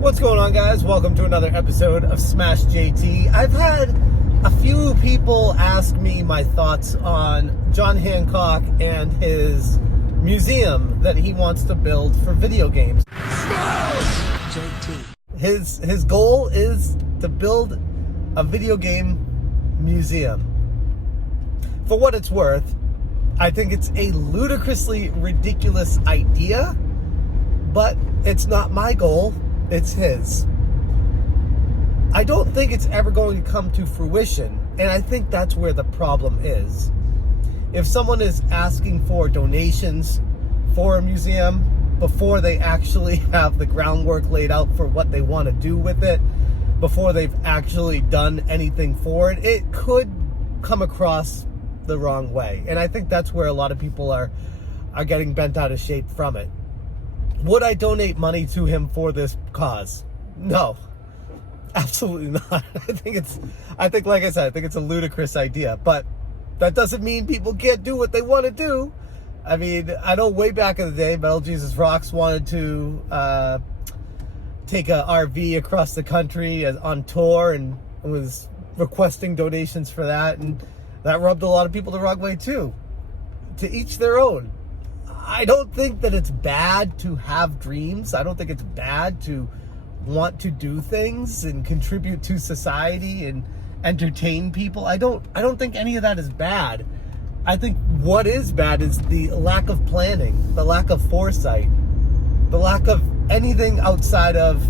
What's going on, guys? Welcome to another episode of Smash JT. I've had a few people ask me my thoughts on John Hancock and his museum that he wants to build for video games. Smash JT. His goal is to build a video game museum. For what it's worth, I think it's a ludicrously ridiculous idea, but it's not my goal. It's his. I don't think it's ever going to come to fruition, and I think that's where the problem is. If someone is asking for donations for a museum before they actually have the groundwork laid out for what they want to do with it, before they've actually done anything for it, it could come across the wrong way. And I think that's where a lot of people are getting bent out of shape from it. Would I donate money to him for this cause? No, absolutely not. I think like I said, I think it's a ludicrous idea, but that doesn't mean people can't do what they want to do. I mean, I know way back in the day, Metal Jesus Rocks wanted to take a RV across the country on tour and was requesting donations for that, and that rubbed a lot of people the wrong way too. To each their own. I don't think that it's bad to have dreams. I don't think it's bad to want to do things and contribute to society and entertain people. I don't think any of that is bad. I think what is bad is the lack of planning, the lack of foresight, the lack of anything outside of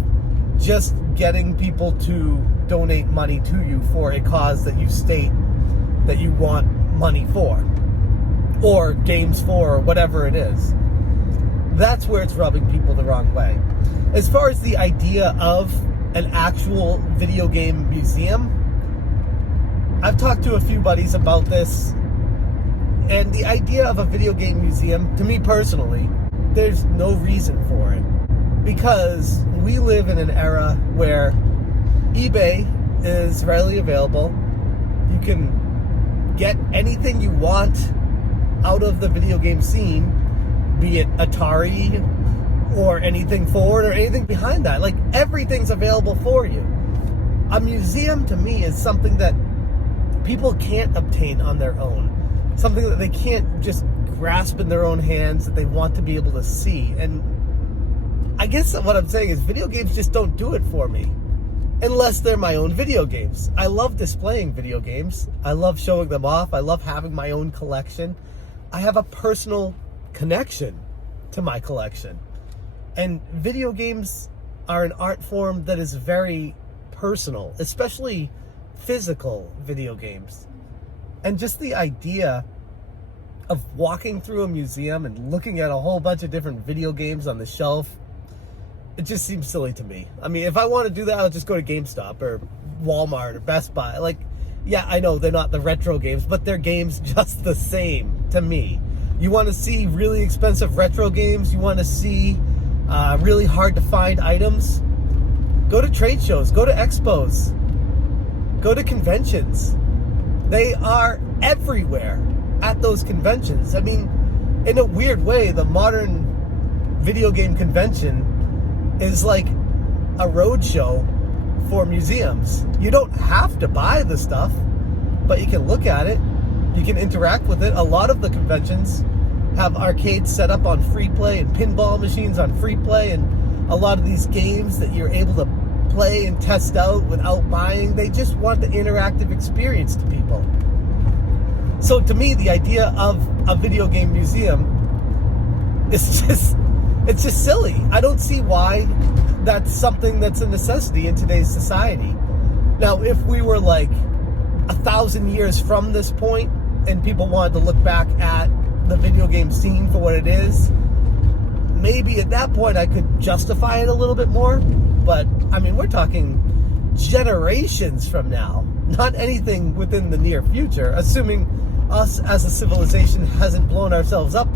just getting people to donate money to you for a cause that you state that you want money for, or games for, or whatever it is. That's where it's rubbing people the wrong way. As far as the idea of an actual video game museum, I've talked to a few buddies about this, and the idea of a video game museum, to me personally, there's no reason for it. Because we live in an era where eBay is readily available. You can get anything you want out of the video game scene, be it Atari or anything forward or anything behind that. Like, everything's available for you. A museum to me is something that people can't obtain on their own. Something that they can't just grasp in their own hands, that they want to be able to see. And I guess what I'm saying is video games just don't do it for me. Unless they're my own video games. I love displaying video games. I love showing them off. I love having my own collection. I have a personal connection to my collection. And video games are an art form that is very personal, especially physical video games. And just the idea of walking through a museum and looking at a whole bunch of different video games on the shelf, it just seems silly to me. I mean, if I want to do that, I'll just go to GameStop or Walmart or Best Buy. Like, yeah, I know they're not the retro games, but they're games just the same to me. You want to see really expensive retro games? You want to see really hard to find items? Go to trade shows, go to expos, go to conventions. They are everywhere at those conventions. I mean, in a weird way, the modern video game convention is like a roadshow for museums. You don't have to buy the stuff, but you can look at it. You can interact with it. A lot of the conventions have arcades set up on free play and pinball machines on free play, and a lot of these games that you're able to play and test out without buying. They just want the interactive experience to people. So to me, the idea of a video game museum is it's just silly. I don't see why that's something that's a necessity in today's society. Now, if we were like 1,000 years from this point and people wanted to look back at the video game scene for what it is, maybe at that point I could justify it a little bit more. But I mean, we're talking generations from now, not anything within the near future, assuming us as a civilization hasn't blown ourselves up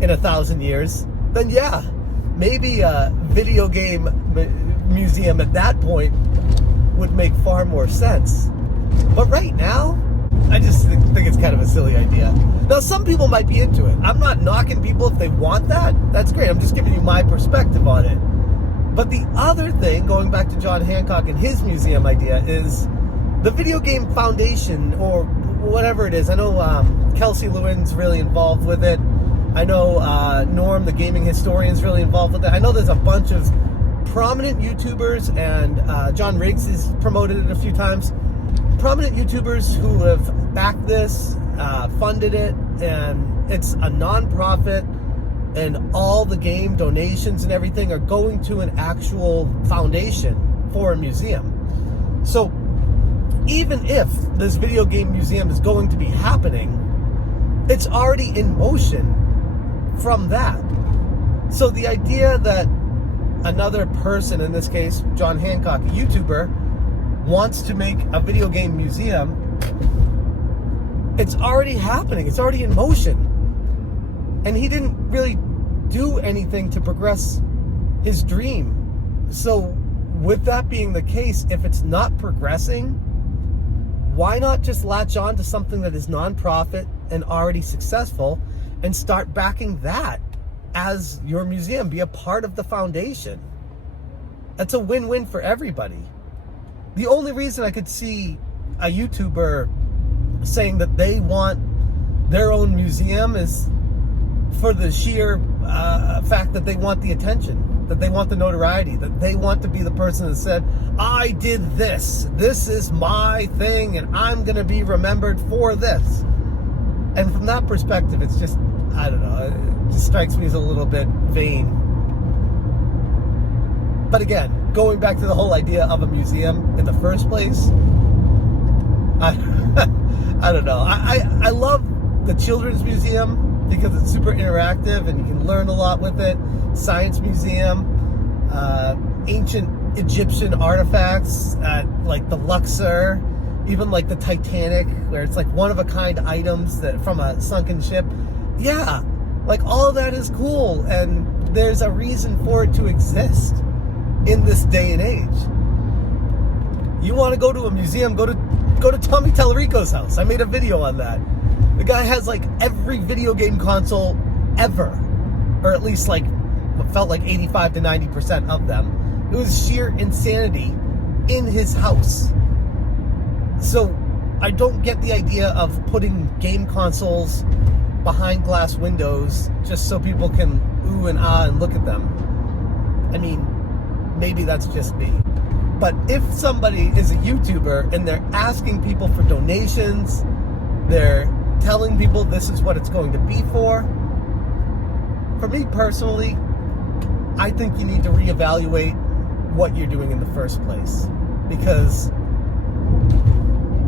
in 1,000 years. Then yeah, maybe a video game museum at that point would make far more sense. But right now, I just think it's kind of a silly idea. Now, some people might be into it. I'm not knocking people if they want that. That's great. I'm just giving you my perspective on it. But the other thing, going back to John Hancock and his museum idea, is the Video Game Foundation, or whatever it is. I know Kelsey Lewin's really involved with it. I know Norm, the gaming historian, is really involved with it. I know there's a bunch of prominent YouTubers, and John Riggs has promoted it a few times. Prominent YouTubers who have backed this, funded it, and it's a non-profit, and all the game donations and everything are going to an actual foundation for a museum. So even if this video game museum is going to be happening, it's already in motion from that. So the idea that another person, in this case John Hancock, a YouTuber, wants to make a video game museum, it's already happening. It's already in motion. And he didn't really do anything to progress his dream. So with that being the case, if it's not progressing, why not just latch on to something that is non-profit and already successful and start backing that as your museum? Be a part of the foundation. That's a win-win for everybody. The only reason I could see a YouTuber saying that they want their own museum is for the sheer fact that they want the attention, that they want the notoriety, that they want to be the person that said, I did this, this is my thing, and I'm going to be remembered for this. And from that perspective, it's just, I don't know, it just strikes me as a little bit vain. But again, going back to the whole idea of a museum in the first place, I don't know. I love the Children's Museum because it's super interactive and you can learn a lot with it. Science Museum, ancient Egyptian artifacts like the Luxor, even like the Titanic, where it's like one-of-a-kind items that from a sunken ship. Yeah, like all of that is cool, and there's a reason for it to exist in this day and age. You want to go to a museum, go to Tommy Tallarico's house. I made a video on that. The guy has like every video game console ever, or at least like what felt like 85 to 90% of them. It was sheer insanity in his house. So I don't get the idea of putting game consoles behind glass windows just so people can ooh and ah and look at them. I mean, maybe that's just me. But if somebody is a YouTuber and they're asking people for donations, they're telling people this is what it's going to be for me personally, I think you need to reevaluate what you're doing in the first place, because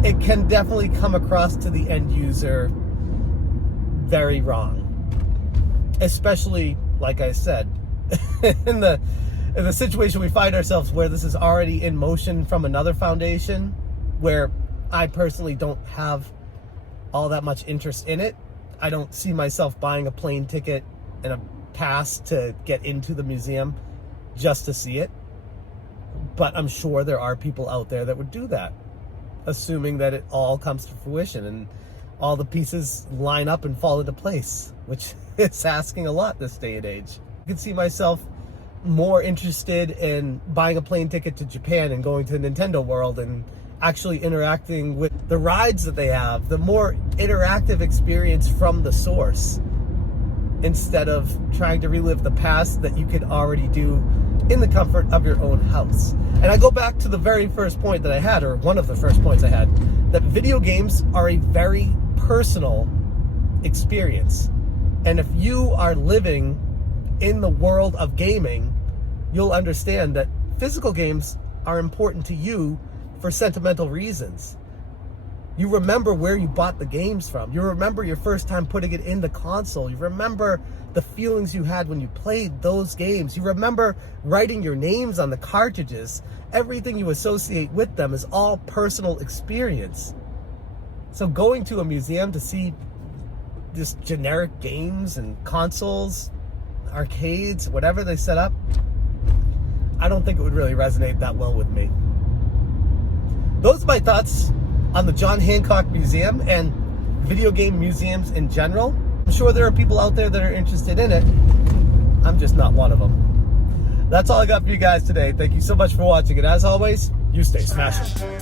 it can definitely come across to the end user very wrong. Especially, like I said, in the situation we find ourselves where this is already in motion from another foundation, where I personally don't have all that much interest in it. I don't see myself buying a plane ticket and a pass to get into the museum just to see it. But I'm sure there are people out there that would do that, assuming that it all comes to fruition and all the pieces line up and fall into place, which it's asking a lot this day and age. I can see myself more interested in buying a plane ticket to Japan and going to Nintendo World and actually interacting with the rides that they have, the more interactive experience from the source, instead of trying to relive the past that you could already do in the comfort of your own house. And I go back to the very first point that I had, or one of the first points I had, that video games are a very personal experience. And if you are living in the world of gaming, you'll understand that physical games are important to you for sentimental reasons. You remember where you bought the games from. You remember your first time putting it in the console. You remember the feelings you had when you played those games. You remember writing your names on the cartridges. Everything you associate with them is all personal experience. So going to a museum to see just generic games and consoles, arcades, whatever they set up, I don't think it would really resonate that well with me. Those are my thoughts on the John Hancock Museum and video game museums in general. I'm sure there are people out there that are interested in it. I'm just not one of them. That's all I got for you guys today. Thank you so much for watching. And as always, you stay smashing.